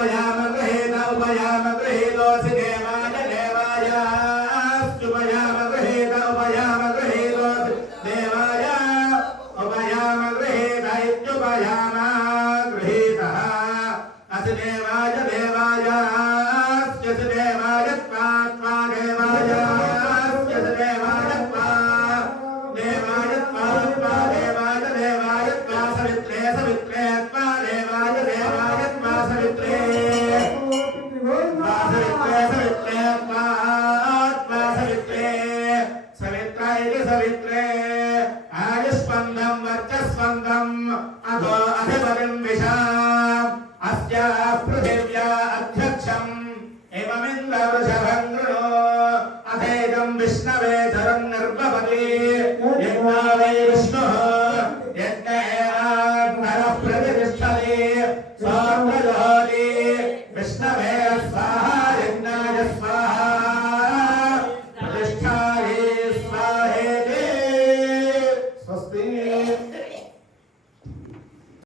उपयाम गृहीत उपयाम गृहीतोऽसि देवाय देवायास्तुपयाम गृहीत उपयाम गृहीतोऽसि देवाय उपयाम गृहीत इत्युपयाम गृहीतः असि देवाय देवायास्यसि देवाय त्वा त्वा देवायास्यसि देवाय त्वा देवाय त्वा त्वा देवाय देवाय त्वा सवित्रे सवित्रे त्वा देवाय देवाय त्वा सवित्रे त्वा सवित्रे सवित्रे त्वा त्वा सवित्रे सवित्रा इति सवित्रे आयुष्पन्दं वर्चस्पन्दम् अधो अधिपतिं विशाम् अस्याः पृथिव्याः